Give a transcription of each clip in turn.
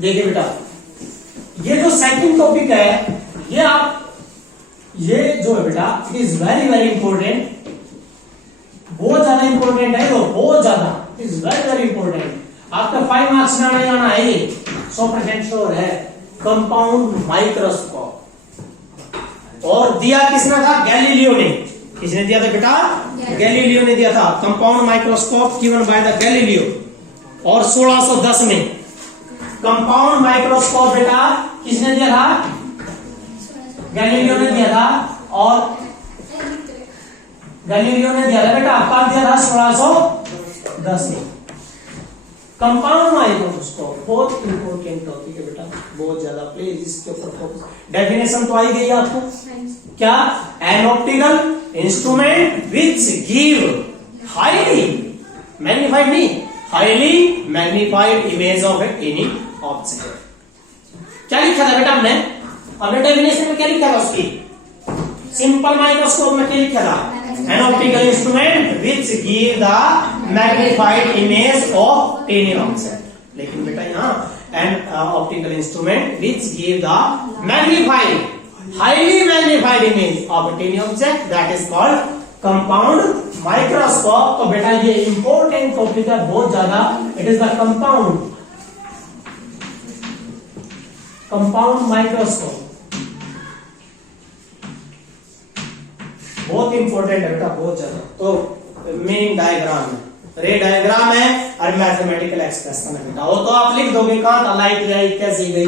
देखिए बेटा, ये जो सेकंड टॉपिक है, ये जो है बेटा, it is very very important, बहुत ज्यादा इंपॉर्टेंट है, वो बहुत ज्यादा, it is very very important. आपका 5 मार्क्स में आने जाना है, ये 100% श्योर है। कंपाउंड माइक्रोस्कोप, और दिया किसने था? गैलीलियो ने। किसने दिया था बेटा? गैलीलियो ने दिया था। Compound microscope given by the Galileo, और 1610 में। कंपाउंड माइक्रोस्कोप बेटा किसने दिया था? गैलीलियो ने दिया था, और गैलीलियो ने दिया था बेटा, कब दिया था? 1610 में। कंपाउंड माइक्रोस्कोप बहुत इंपॉर्टेंट टॉपिक है बेटा, बहुत ज्यादा, प्लीज इसके ऊपर फोकस। डेफिनेशन तो आई गई आपको क्या? An optical instrument which give highly magnified, नहीं, highly magnified image of any object. क्या लिखा था बेटा हमने डेफिनेशन में? क्या लिखा था उसकी? सिंपल माइक्रोस्कोप में क्या लिखा था? An optical instrument which give the magnified image of any object. लेकिन बेटा यहाँ an optical instrument which give the magnified, highly magnified image of any object, that is called compound microscope. तो बेटा ये important topic है बहुत ज्यादा। It is the compound microscope, बहुत इंपॉर्टेंट है बेटा, बहुत ज्यादा। तो मेन डायग्राम है, रे डायग्राम है, और मैथमेटिकल एक्सप्रेशन है बेटा। वो तो आप लिख दोगे, कहां था लाइट गई, कैसे गई।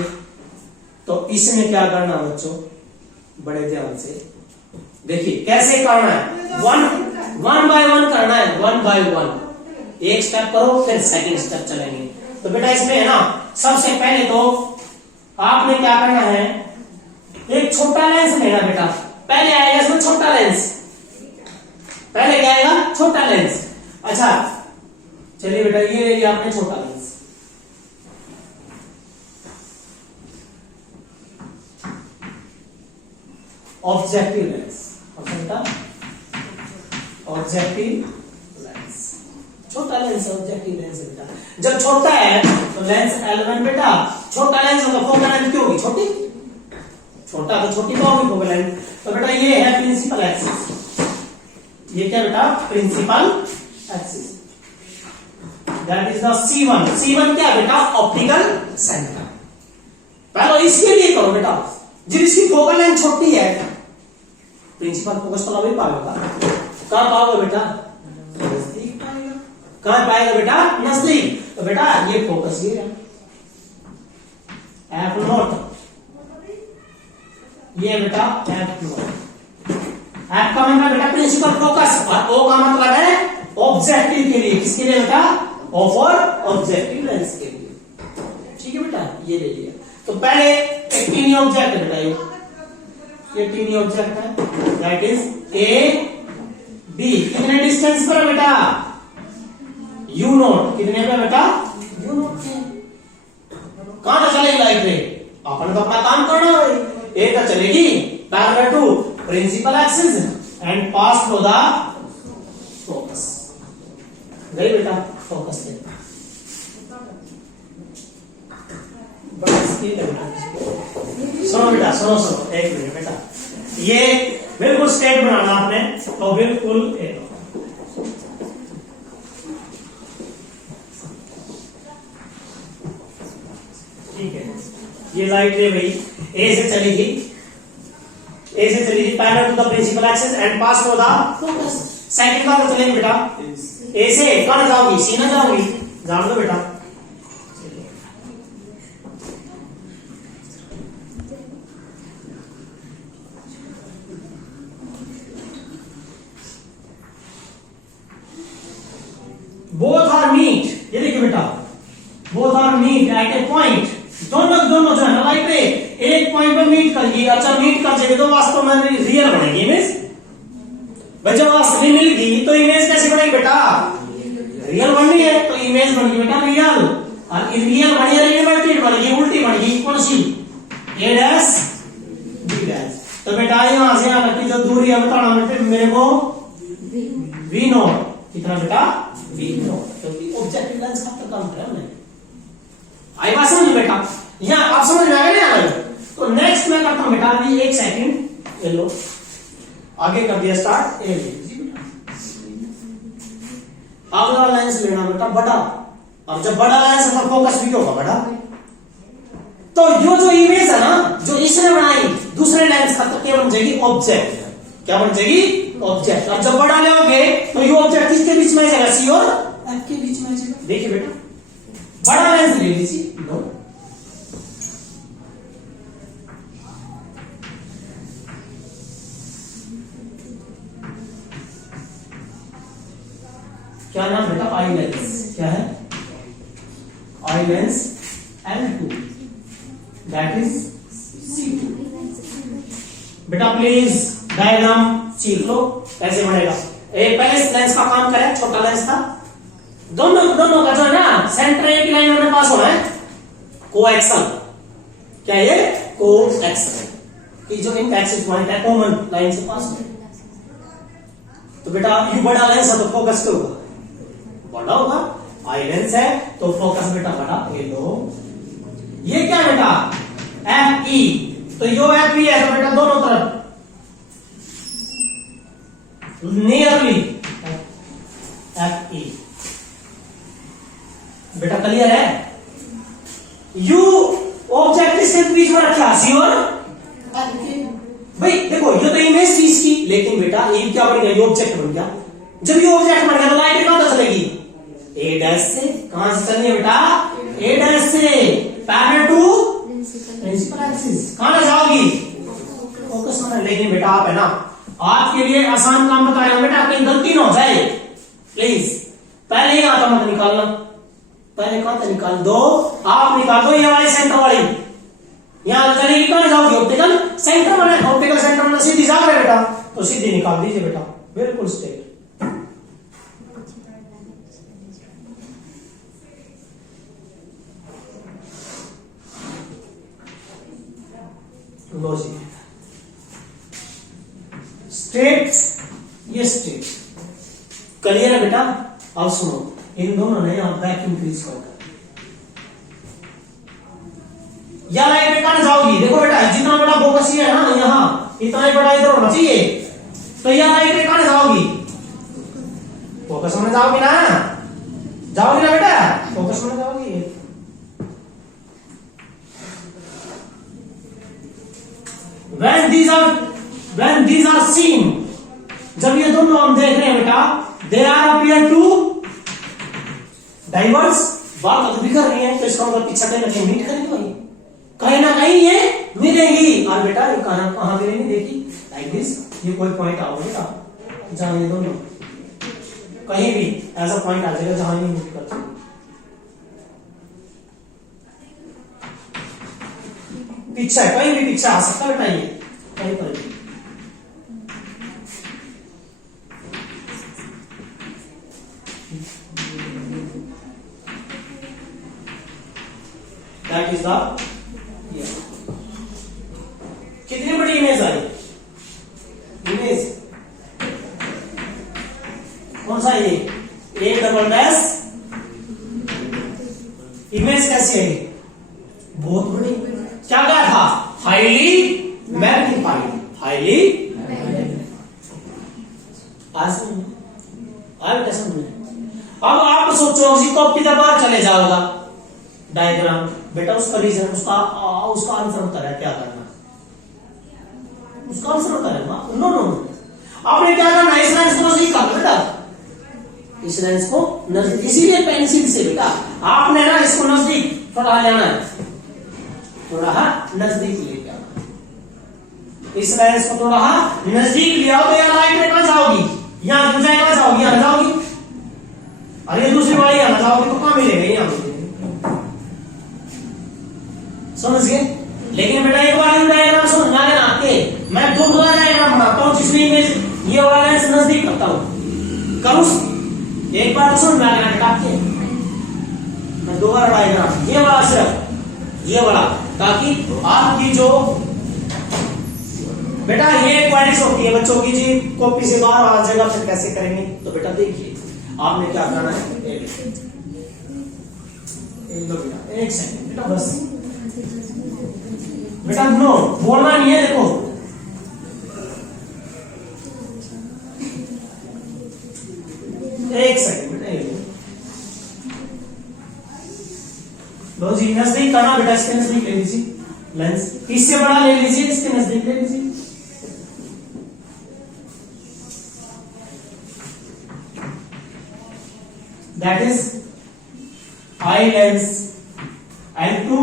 तो इसमें क्या करना बच्चों, बड़े ध्यान से देखिए कैसे करना है। वन बाय वन करना है, 1 by 1। एक स्टेप करो, फिर सेकंड स्टेप चलेंगे। तो बेटा इसमें है ना, सबसे पहले तो आपने क्या करना है, एक छोटा लेंस लेना बेटा। पहले आएगा इसमें छोटा लेंस, पहले क्या आएगा? छोटा लेंस। अच्छा चलिए बेटा, ये ले लिया आपने छोटा lens. Objective lens, objective lens, छोटा लेंस ऑब्जेक्टिव लेंस बेटा। जब छोटा है तो लेंस L1 बेटा, छोटा लेंस होगा, फोकल लेंथ क्यों होगी? छोटी, छोटा तो छोटी क्या होगी? Focal length. तो बेटा ये है प्रिंसिपल एक्सिस, ये क्या बेटा? Principal axis, that is the C1। C1 क्या बेटा? Optical centre. पहले इसके लिए करो बेटा, जिसकी फोकल लेंथ छोटी है, प्रिंसिपल फोकस तो नहीं पाएगा। कहां पाओगे बेटा? नजदीक पाएगा। कहां पाएगा बेटा? नजदीक। तो बेटा ये फोकस ये है F0, ये बेटा F0। F का मतलब बेटा प्रिंसिपल फोकस, और O का मतलब है ऑब्जेक्टिव के लिए। किसके लिए बेटा? फॉर ऑब्जेक्टिव लेंस के लिए। ठीक है बेटा, ये ले लिया। तो पहले एक टीनी ऑब्जेक्ट है बेटा, ये टीनी ऑब्जेक्ट है, दैट इज A B। कितने डिस्टेंस पर है बेटा? U0। कितने पे बेटा? U0। कहां तक चलेगी लाइट रे? अपन तो अपना काम करना है। ए तक चलेगी parallel to principal axis and pass through the focus. गई बेटा फोकस से। सुनो बेटा, सुनो एक मिनट बेटा, ये बिल्कुल स्ट्रेट बनाना आपने, तो बिल्कुल ठीक है। ये लाइट रे भाई ए से चलेगी parallel to the principal axis and pass through the focus. Second बार चलेगी बेटा, ए से कहां जाओगी? सी ना जाओगी, जान दो बेटा। बोथ आर मीट, ये देखिए बेटा, both are meet at a point. दोनों जो है ना लाइट रे एक पॉइंट पे मीट करेगी। अच्छा मीट कर जाएगी तो वास्तव में रियल बनेगी इमेज। भाई जब असली मिल गई तो इमेज कैसे बनेगी बेटा? रियल बननी है तो इमेज बनेगी बेटा रियल, और रियल बनी है इनवर्टेड बनेगी, उल्टी बनेगी। कौन सी? A dash B dash. तो बेटा यहां से यहां तक की जो दूरी है बताना मेरे को V0। कितना बेटा? V0। क्योंकि ऑब्जेक्टिव लेंस का काम है हमने। आई बात समझ बेटा? यहाँ आप समझ में आ गए ना? तो नेक्स्ट मैं करता हूं बेटा, अभी 1 सेकंड, ये लो आगे कर दिया स्टार्ट। ये अगला लेंस लेना बेटा बड़ा, अब जब बड़ा लेंस है तो फोकस भी होगा बड़ा। तो यो जो इमेज है ना जो इसने बनाई दूसरे लेंस का, तो क्या बन जाएगी? ऑब्जेक्ट। क्या बन जाएगी? ऑब्जेक्ट। अब जब बड़ा लोगे तो ये ऑब्जेक्ट किसके बीच में आ जाएगा? सी और एफ के बीच में आ जाएगा। देखिए बेटा बड़ा लेंस ले लीजिए, लो क्या नाम बेटा? Eye lens. क्या है? Eye lens L2 that is C2। बेटा प्लीज डायग्राम सीख लो कैसे बनेगा। पहले लेंस का काम करें, छोटा लेंस था, दोनों का जो है ना सेंटर एक लाइन में पास होना है, कोएक्सल। क्या ये? कोएक्सल कि जो इन एक्सिस पॉइंट है कॉमन लाइन से पास हो। तो बेटा ये बड़ा लेंस है तो फोकस क्यों होगा? बड़ा होगा। आई लेंस है तो फोकस बेटा बड़ा। ये लो ये क्या बेटा? F E. तो यो एफ ई है तो बेटा दोनों तरफ नियरली एफ ई। बेटा क्लियर है? यू ऑब्जेक्ट इसके बीच में रखा सी और एफ के। भाई देखो ये तो इमेज थी इसकी, लेकिन बेटा ये क्या बन गया? ये ऑब्जेक्ट बन गया। जब ये ऑब्जेक्ट बन गया तो लाइट कहां से चलेगी? ए डैश से। कहां से चलनी है बेटा? ए डैश से पैरेलल टू प्रिंसिपल एक्सिस। कहां जाओगी? फोकस में। लेकिन बेटा आप है ना, आपके लिए आसान काम बता रहा हूं बेटा, कहीं गलती ना हो जाए प्लीज। पहले ही आता मत निकालना, पहले कहां से निकाल दो? आप निकाल दो ये वाली सेंटर वाली। यहां चलेगी कहां जाओगी? ऑप्टिकल सेंटर में। ऑप्टिकल सेंटर में सीधी जा रहे बेटा, तो सीधी निकाल दीजिए बेटा, बिल्कुल स्ट्रेट। लॉजिक स्ट्रेट, ये स्ट्रेट। क्लियर है बेटा? अब सुनो, इन दोनों ने यहां बैक इंक्रीज कर या लाइट कहां जाओगी? देखो बेटा जितना बड़ा फोकस ये है ना यहां, इतना ही बड़ा इधर होना चाहिए। तो यह लाइट कहां जाओगी? फोकस में जाओगी ना? जाओगी ना बेटा? फोकस में जाओगी। when these are seen, जब ये दोनों हम देख रहे हैं बेटा, they are appear to diverge। बात अभी कर रही है तो इसका मतलब पीछे कहीं ना कहीं मीट करेगी, कहीं ना कहीं ये मिलेगी। और बेटा ये कहां मिलेगी? देखी लाइक दिस। ये कोई पॉइंट आओगे बेटा जहां ये दोनों कहीं भी ऐसा पॉइंट आ जाएगा जहां ये मीट करते हैं। पीछे कहीं भी पीछे आ सकता है बेटा, ये कहीं पर भी। That is the कितनी बड़ी इमेज आई? इमेज कौन सा? ये ए डबल डैश इमेज कैसी है? बहुत बड़ी। क्या कहा था? Highly magnified. हाईली अब आप सोचो उसी कॉपी के बाहर चले जाओगा डायग्राम बेटा, उसका रीजन उसका आंसर होता है क्या करना? उसका आंसर होता है नो नो नो। आपने क्या करना? इस लाइन को नजदीक कर बेटा, इस लाइन को नजदीक। इसीलिए पेंसिल से बेटा आपने ना इसको नजदीक थोड़ा लेना है, थोड़ा नजदीक लेके आना। इस लाइन को थोड़ा नजदीक ले आओ तो यहाँ लाइट में कहां जाओगी? यहाँ दूसरा कहां जाओगी? यहाँ जाओगी। अरे दूसरी वाली यहाँ जाओगी तो कहां मिलेगा? यहाँ मिलेगा। समझ गए? लेकिन बेटा एक बार डायग्राम समझ में आ गया ना आपके? मैं दो डायग्राम बनाता हूँ जिसमें इमेज ये वाला लेंस नजदीक करता हूँ, करूँ एक बार तो समझ में आ गया बेटा आपके? मैं दो बार डायग्राम, ये वाला सिर्फ ये वाला, ताकि आपकी जो बेटा ये क्वेरीज होती है बच्चों की जी, कॉपी से बाहर आ जाएगा फिर कैसे करेंगे? तो बेटा देखिए आपने क्या करना है, एक सेकंड बेटा बस। बेटा नो, बोलना नहीं है। देखो एक सेकंड बेटा, लो जी नजदीक करना बेटा, इसके नजदीक ले लीजिए लेंस, इससे बड़ा ले लीजिए, इसके नजदीक ले लीजिए। That is eye lens L2,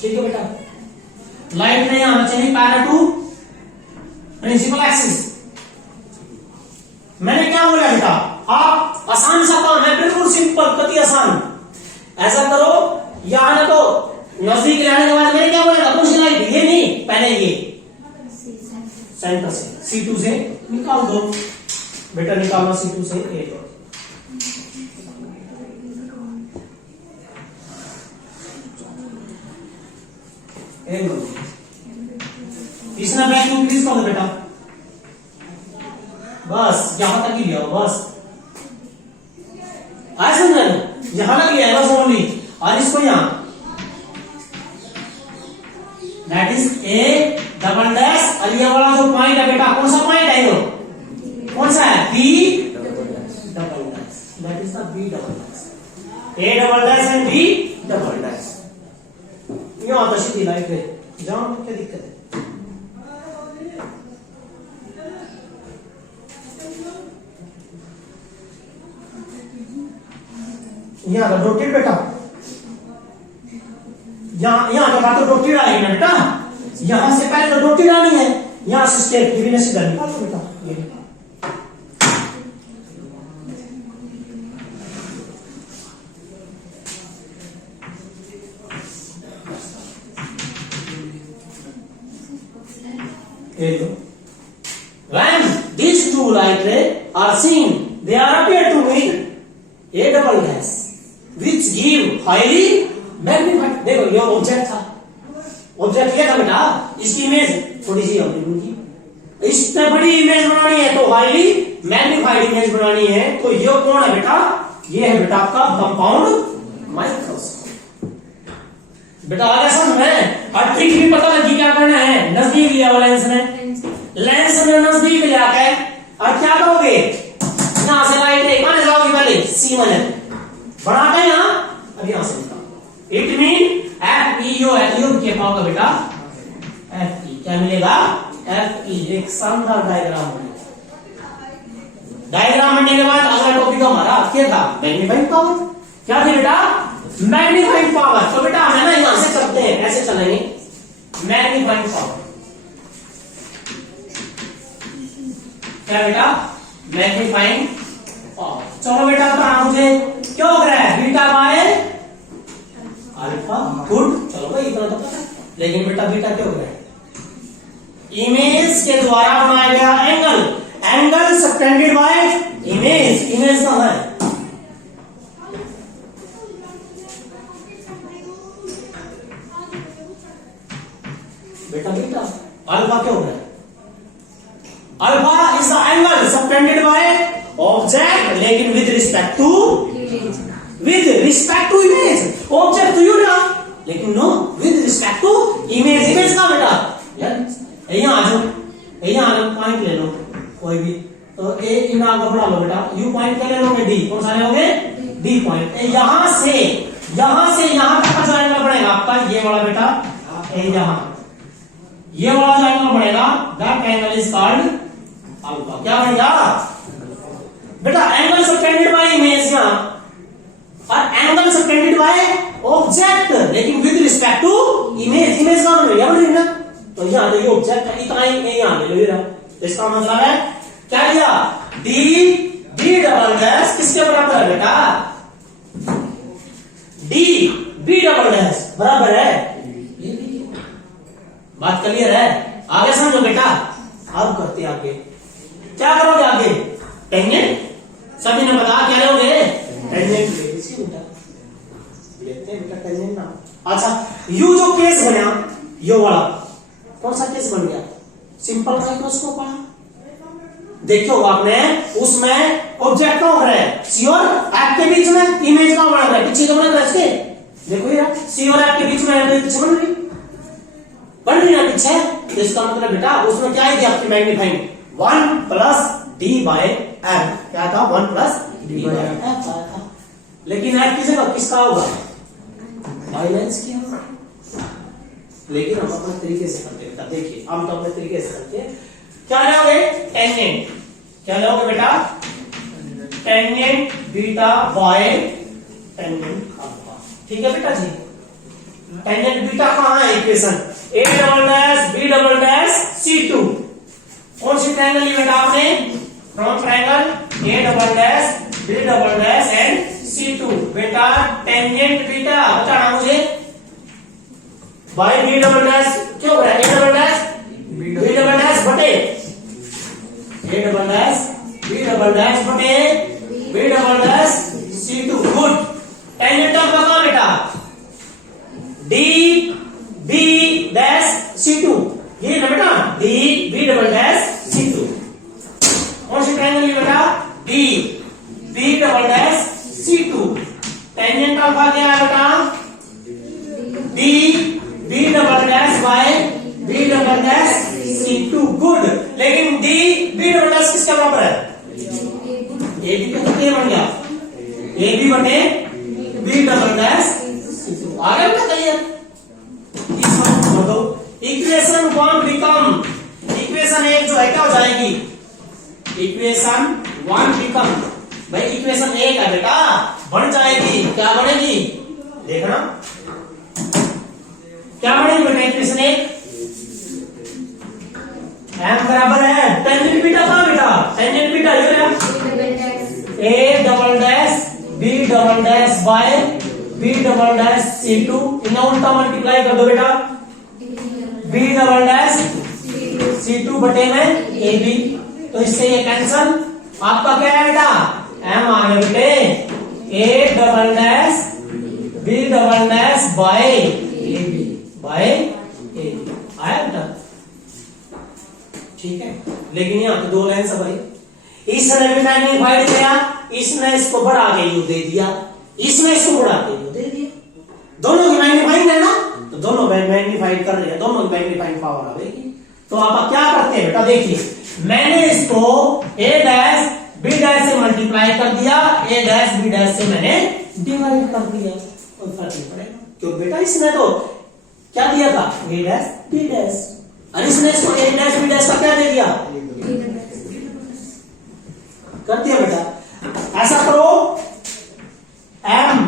ठीक है बेटा। लाइट नहीं आना चाहिए पैरेलल टू प्रिंसिपल एक्सिस। मैंने क्या बोला बेटा, आप आसान सा काम है, बिल्कुल सिंपल, कति आसान। ऐसा करो, यहां तो नजदीक लाने के बाद मैंने क्या बोला था, कौन सी लाइट, ये नहीं, पहले ये सेंटर से C2 से निकाल दो बेटा, निकालना C2 से A दो। तीसरा वैल्यू इंक्रीज कर दो बेटा, बस यहां तक ही लिया, बस आज समझ, यहां तक लिया बस ओनली, और इसको यहां that is A double dash, और ये वाला जो पॉइंट है बेटा, कौन सा पॉइंट है, ये कौन सा है, B double dash, that is the B double dash, A double dash and B double dash. यहां तो सीधी लाइट है, जाओ, क्या दिक्कत है। यहां का डॉटेड बेटा, यहां का तो डॉटेड आएगी ना बेटा, यहां से पहले तो डॉटेड आनी है, यहां से स्टेप गिवन से डर निकाल बेटा, ये when these two light rays are seen, they are appear to meet A double dash, which give highly magnified। देखो ये ऑब्जेक्ट था, ऑब्जेक्ट ये था बेटा, इसकी इमेज थोड़ी सी हमने ढूंढी, इससे बड़ी इमेज बनानी है तो हाईली मैग्निफाइड इमेज बनानी है, तो ये कौन है बेटा, ये है बेटा आपका कंपाउंड माइक्रोस्कोप। बेटा आगे समझ में, और ट्रिक भी पता लगी, क्या करना है, नजदीक लिया हुआ लेंस ने नजदीक लिया के, और क्या करोगे, यहां से लाइट रे कहां जाओगी, पहले C1 बढ़ाते हैं यहां, अब यहां से निकालो, इट मीन FeO क्या पाओगे बेटा, Fe क्या मिलेगा, Fe एक शानदार डायग्राम बनेगा। डायग्राम बनने के बाद अगला टॉपिक हमारा क्या था, मैग्नीफाइंग पावर। क्या थी बेटा, मैग्नीफाइंग पावर। तो बेटा हमें ना यहां से चलते हैं, ऐसे चलेंगे, मैग्नीफाइंग पावर क्या बेटा, मैग्नीफाइंग पावर। चलो बेटा बताना मुझे, क्या हो रहा है, बीटा बाय अल्फा, गुड, चलो भाई इतना तो पता है, लेकिन बेटा बीटा क्या हो रहा है, इमेज के द्वारा बनाया गया angle, angle subtended by image, image कहां है, बेटा बेटा अल्फा क्या हो रहा है, alpha is the angle subtended by object, लेकिन with respect to image, object तो यू ना, लेकिन no with respect to image, image का बेटा यार यहां आ जाओ, यहां पॉइंट ले लो कोई भी, तो ए इन आगे बढ़ा लो बेटा, यू पॉइंट क्या ले लोगे, डी, कौन सा लोगे, डी पॉइंट। यहां से यहां तक जो एंगल बढ़ेगा आपका, ये वाला बेटा, यहां ये वाला जो एंगल बढ़ेगा, that angle is called alpha. क्या बनेगा बेटा, एंगल सबटेंडेड बाय इमेज यहां, और एंगल सबटेंडेड बाय ऑब्जेक्ट, लेकिन with respect to image, image का मतलब यहां ना, तो यहां तो ये ऑब्जेक्ट है, इतना ही यहां ले लो, ये रहा, इसका मतलब है क्या लिया, डी डबल डैश किसके बराबर है बेटा, बी डबल डैश बराबर है, बात क्लियर है, आगे समझो बेटा। अब करते आगे, क्या करोगे आगे, टेंजेंट, सभी ने बताया क्या लोगे, टेंजेंट लेते हैं बेटा, टेंजेंट ना। अच्छा यू जो केस बना, यो वाला कौन सा केस बन गया, सिंपल माइक्रोस्कोप वाला, देखो आपने, उसमें ऑब्जेक्ट कौन है, सी और एफ के बीच में इमेज का बना रहा है, पीछे का बना रहा है, इसके देखो यार सी और एफ के बीच में पीछे बन रही ना पीछे, तो इसका मतलब बेटा उसमें क्या है आपकी magnifying 1 plus D by F, क्या था 1 प्लस डी बाय एफ आया था। लेकिन एफ की जगह किसका होगा, आइलेंस की होगा। लेकिन हम अपने तरीके से करते बेटा, देखिए हम तो अपने तरीके से करते हैं। क्या लोगे टेंजेंट, क्या लोगे बेटा tangent beta by tangent alpha, ठीक है बेटा जी। टेंजेंट बीटा कहां है equation, a double dash b double dash c2, कौन सी ट्रायंगल ली बेटा आपने, from triangle a double dash b double dash and c2। बेटा टेंजेंट बीटा बताना मुझे बाय b डबल डैश क्या हो रहा है, a double dash b double dash बटे a double dash b double dash बटे b double dash c2। Good. Tangent of कहां बेटा d b डैश c2, ये ना बेटा d b double dash c2। कौन सी ट्रायंगल है बेटा d b double dash c2। Tangent alpha क्या है बेटा d b double dash by b double dash c2। Good. लेकिन d b डबल डैश किसके बराबर है, a b का क्या बन गया a b बटे b डबल डैश c2। आगे बताइए इक्वेशन 1 बिकम, इक्वेशन 1 जो है क्या हो जाएगी, इक्वेशन 1 बिकम, भाई इक्वेशन 1 है बेटा बन जाएगी, क्या बनेगी देखना, क्या बनेगी बेटा इक्वेशन 1, m बराबर है टेंजेंट बीटा का बेटा, टेंजेंट बीटा ये a double dash b double dash by b double dash c2, इन्हें उल्टा मल्टीप्लाई कर दो बेटा, b डबल डैश c2 बटे में ab, तो इससे ये कैंसल, आपका क्या है बेटा m आ गया बेटे a double dash b double dash by ab आया बेटा, ठीक है। लेकिन यहाँ पे दो लाइन सब आई, इसने भी मैग्नीफाइड किया, इसने इसको बढ़ा के यू दे दिया, इसने इसको बढ़ा के यू दे दिया, दोनों की मैग्नीफाइंग है ना, तो दोनों मैग्नीफाइड कर रहे हैं, दोनों की मैग्नीफाइंग पावर आएगी। तो आप क्या करते हैं बेटा, देखिए मैंने इसको a डैश b डैश से मल्टीप्लाई कर दिया, a डैश b डैश से मैंने डिवाइड कर दिया, कोई फर्क नहीं पड़ेगा, क्यों बेटा इसने तो क्या दिया था a डैश b डैश, और इसने इसको a डैश b डैश का क्या दे दिया, कर दिया बेटा। ऐसा करो m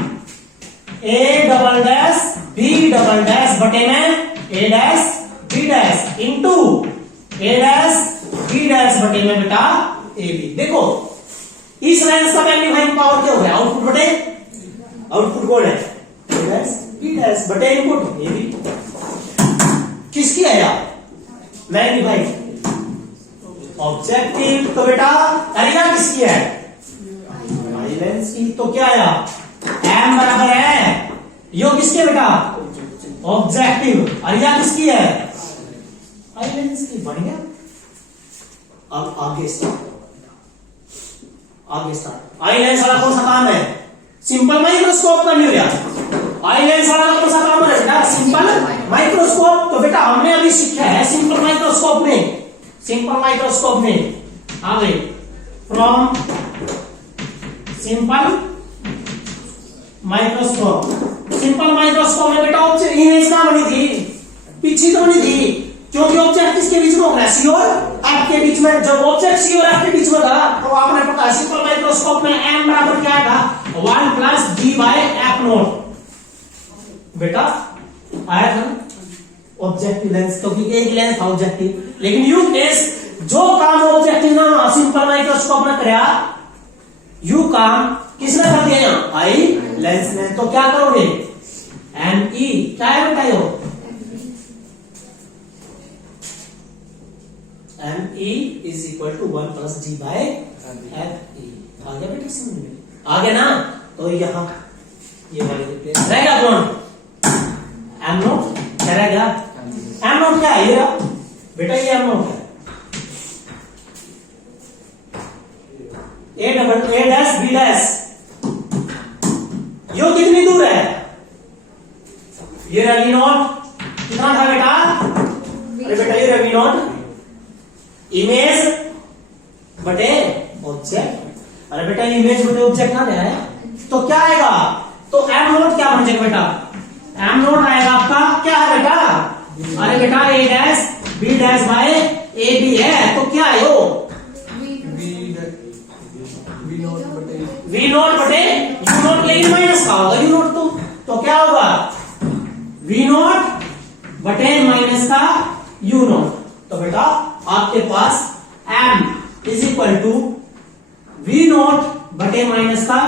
a double dash b double dash बटे में a dash b dash into a dash b dash बटे में बेटा a b। देखो इस लाइन का मैग्नीफाइंग पावर क्या हो गया, आउटपुट बटे आउटपुट कौन है a डैश b डैश बटे इनपुट a b। किसकी है यार मैग्नीफाइंग, ऑब्जेक्टिव, तो बेटा एरिया किसकी है, आइलेंस की, तो क्या आया m बराबर है यो किसके बेटा ऑब्जेक्टिव, एरिया किसकी है आइलेंस की, बन गया। अब आगे स्टार्ट, आइलेंस वाला कौन सा काम है, सिंपल माइक्रोस्कोप का नहीं हो गया, आइलेंस वाला कौन सा काम है बेटा सिंपल माइक्रोस्कोप। तो बेटा हमने अभी सीखा है सिंपल माइक्रोस्कोप में, सिंपल माइक्रोस्कोप में आ गए from simple microscope, simple microscope में बेटा ऑब्जेक्ट इमेज कहां बनी थी, पीछे तो नहीं थी, क्योंकि ऑब्जेक्ट किसके बीच में होगा सी और एफ के बीच में, जब ऑब्जेक्ट सी और एफ के बीच में था तो आपने पता सिंपल माइक्रोस्कोप में m बराबर क्या था 1 plus d by F naught, बेटा आया था ऑब्जेक्टिव लेंस, क्योंकि एक लेंस था ऑब्जेक्टिव। लेकिन यू केस जो काम ऑब्जेक्टिव ना सिंपल माइक्रोस्कोप ने कराया, यू काम किसने कर दिया यहाँ आई लेंस ने, तो क्या करोगे एम ई, क्या है बेटा यो M E is equal to 1 plus D by F E. आ गया बेटा समझ में, आ गया ना, तो यहाँ ये वाली रिप्लेस रहेगा कौन एम नोट, क्या रहेगा एम नोट, क्या है ये बेटा, ये एम नोट है, A double A dash B dash, यो कितनी दूर है ये रहा वी नॉट, कितना था बेटा? अरे बेटा ये रहा वी नॉट इमेज बटे ऑब्जेक्ट। अरे बेटा इमेज बटे ऑब्जेक्ट ना है तो क्या आएगा? तो एम नोट क्या बन जाएगा बेटा? एम नोट आएगा आपका क्या है बेटा? अरे बेटा A dash B dash by A B है तो क्या है वो? वी नोट बटे यू नोट, लेकिन माइनस का होगा यू नोट तो क्या होगा? वी नोट बटे माइनस का यू नोट। तो बेटा आपके पास m is equal to V naught बटे माइनस का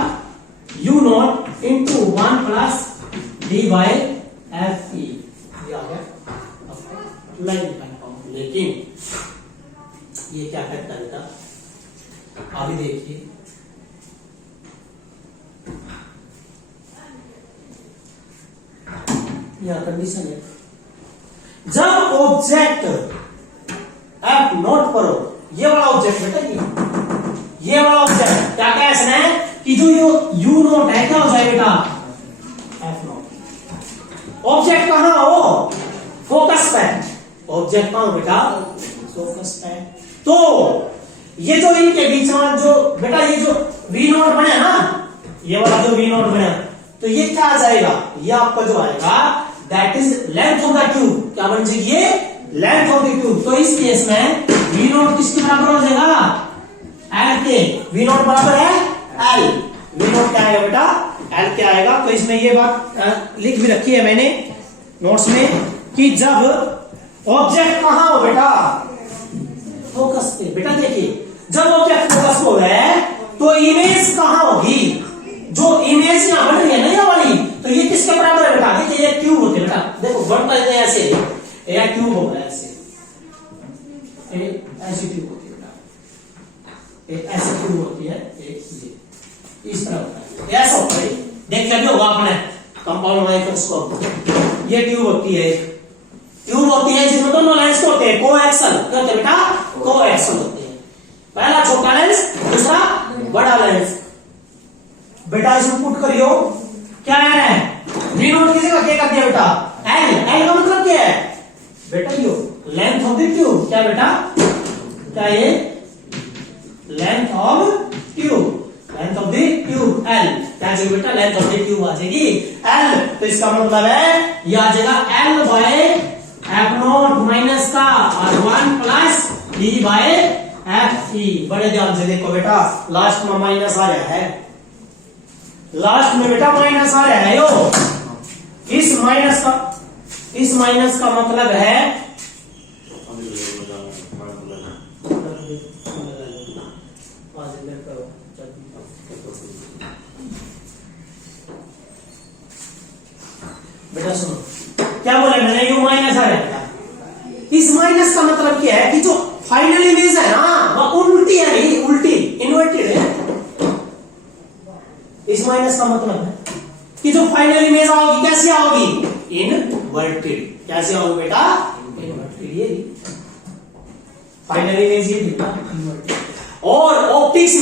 U naught into 1 plus D by F E. ये आ गया लाइन कंपाउंड। लेकिन ये क्या करता है बेटा? अभी देखिए यह कंडीशन है, जब ऑब्जेक्ट एफ नोट पर हो, ये वाला ऑब्जेक्ट बेटा ये वाला ऑब्जेक्ट क्या क्या इसने कि जो यू नोट है क्या हो जाए बेटा? F note. ऑब्जेक्ट कहां हो? फोकस पे। ऑब्जेक्ट कहां बेटा? फोकस पे। तो ये जो इनके बीच में जो बेटा ये जो वी नोट बने ना, ये वाला जो वी नोट बने तो ये क्या आ जाएगा? ये आपका जो आएगा that is length of the tube. क्या बन जाएगी? ये लेंथ ऑफ द ट्यूब। तो इस केस में वी नोट किसके बराबर हो जाएगा? एल के। वी नोट बराबर है एल। वी नोट क्या आएगा बेटा? एल क्या आएगा? तो इसमें ये बात लिख भी रखी है मैंने नोट्स में कि जब ऑब्जेक्ट कहां हो बेटा? फोकस पे। बेटा देखिए जब ऑब्जेक्ट फोकस हो है तो इमेज कहां होगी? जो इमेज यहां बन रही है ना ये वाली, तो ये किसके बराबर है बेटा? देखिए ये क्यूब होती है बेटा। देखो बढ़ता है ऐसे, ये क्यूब होगा ऐसे, ऐसी क्यूब होती है बेटा, एक ऐसी क्यूब होती है, एक ये इस तरह होता है, ऐसा होता है। देख लिया होगा आपने कंपाउंड माइक्रोस्कोप। ये ट्यूब होती है, ट्यूब होती है जिसमें दोनों लेंस होते हैं कोएक्सल। क्या होते हैं बेटा? कोएक्सल होते हैं। पहला छोटा लेंस, दूसरा बड़ा लेंस। बेटा इसमें पुट करियो क्या है? वी नोट की जगह क्या कर दिया बेटा? एल। एल का मतलब क्या है बेटा? यो लेंथ ऑफ द ट्यूब। क्या बेटा? क्या ये length of tube? Length of the tube L. क्या चाहिए बेटा? लेंथ ऑफ द ट्यूब आ जाएगी एल। तो इसका मतलब है ये आ जाएगा L by F naught minus का और 1 plus D by F E. बड़े ध्यान से देखो बेटा, लास्ट में माइनस आ रहा है, लास्ट में बेटा माइनस आ रहा है। यो इस माइनस का मतलब है बेटा सुनो क्या बोला मैंने? यू माइनस आ रहा है। इस माइनस का मतलब क्या है कि जो फाइनल इमेज है ना वो उल्टी है, नहीं उल्टी, इन्वर्टेड है। इस माइनस का मतलब है कि जो फाइनल इमेज आओगी कैसी आओगी? इनवर्टेड। कैसे आओगी बेटा? इनवर्टेड। ये फाइनल इमेज ये इनवर्टेड। और ऑप्टिक्स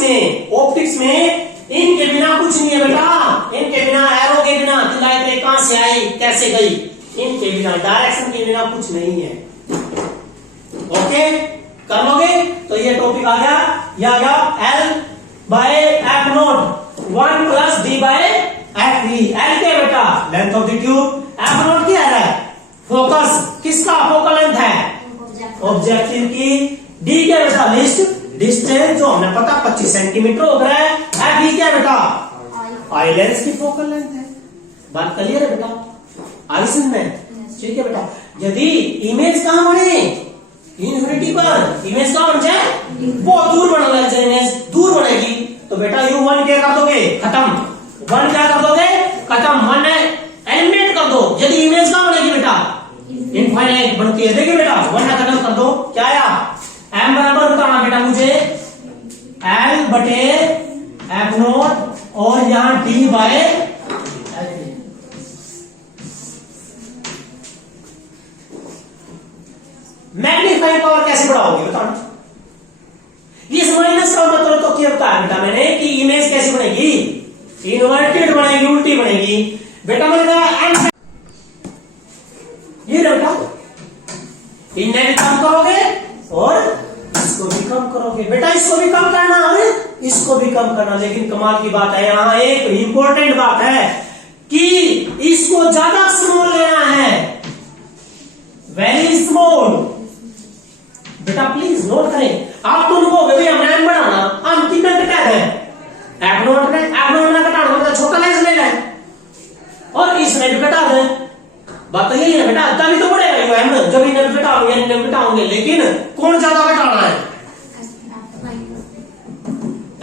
में इनके बिना कुछ नहीं है बेटा। इनके बिना, एरो के बिना कि लाइट कहां से आई कैसे गई, इनके बिना, डायरेक्शन के बिना कुछ नहीं है। ओके कर लोगे? तो ये टॉपिक आ गया, ये आ गया L by F naught 1 plus D by F E. L क्या बेटा? Length of the tube. F naught क्या है? फोकस। किसका फोकल लेंथ है? ऑब्जेक्टिव की। डी क्या बेटा? लिस्ट डिस्टेंस जो हमें पता 25 सेंटीमीटर हो रहा है। एफ ई क्या बेटा? आई लेंस की फोकल लेंथ है। बात क्लियर है बेटा? आई समझ में? ठीक है बेटा। यदि इमेज कहां बने? इन्फिनिटी पर। इमेज कहां बन जाए? बहुत दूर बना लग जाए, इमेज दूर बनेगी तो बेटा u1 क्या कर दोगे? खत्म। 1 क्या कर दोगे? खत्म। 1 एलिमिनेट कर दो। यदि इमेज कहां बनेगी बेटा? इनफाइनाइट बनती है। देखिए बेटा 1 खत्म कर दो, क्या आया? m बराबर बताना बेटा मुझे l बटे एफ नोट और यहां d बाय मैग्नीफाइंग पावर कैसे बढ़ाओगे बताना? इस माइनस का मतलब तो क्या बताया बेटा मैंने कि इमेज कैसी बनेगी? इन्वर्टेड बनेगी, उल्टी बनेगी। बेटा मैंने कहा इन्हें भी कम करोगे और इसको भी कम करोगे। बेटा इसको भी कम करना और इसको भी कम करना। लेकिन कमाल की बात है, यहां एक इंपॉर्टेंट बात है कि इसको ज्यादा स्मॉल लेना है, वेरी स्मॉल। बेटा प्लीज नोट करें। आप तो कहोगे भैया मैम बढ़ाना, हम कितना घटा है एफ नोट में घटाना मतलब छोटा लेंस ले लें और इसमें भी घटा दें। बात तो यही है बेटा, तभी तो बढ़ेगा मैम, जब इन्हें भी घटाओगे इन्हें भी घटाओगे। लेकिन कौन ज्यादा घटाना है?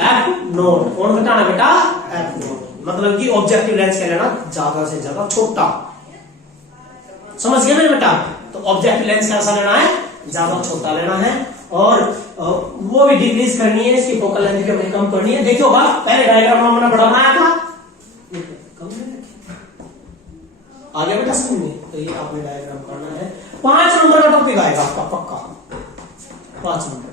F note. कौन घटाना बेटा? F note. मतलब कि ऑब्जेक्टिव लेंस का लेना ज्यादा से ज्यादा छोटा। समझ गए मेरे बेटा? तो ऑब्जेक्टिव लेंस कैसा लेना है? ज्यादा छोटा लेना है और वो भी डिक्रीज करनी है, इसकी फोकल लेंथ भी अपनी कम करनी है। देखियो पहले डायग्राम हमने बड़ा बनाया था, आगे बेटा सुनिए। तो ये आपने डायग्राम करना है। 5 नंबर का टॉपिक आएगा आपका पक्का, 5 नंबर।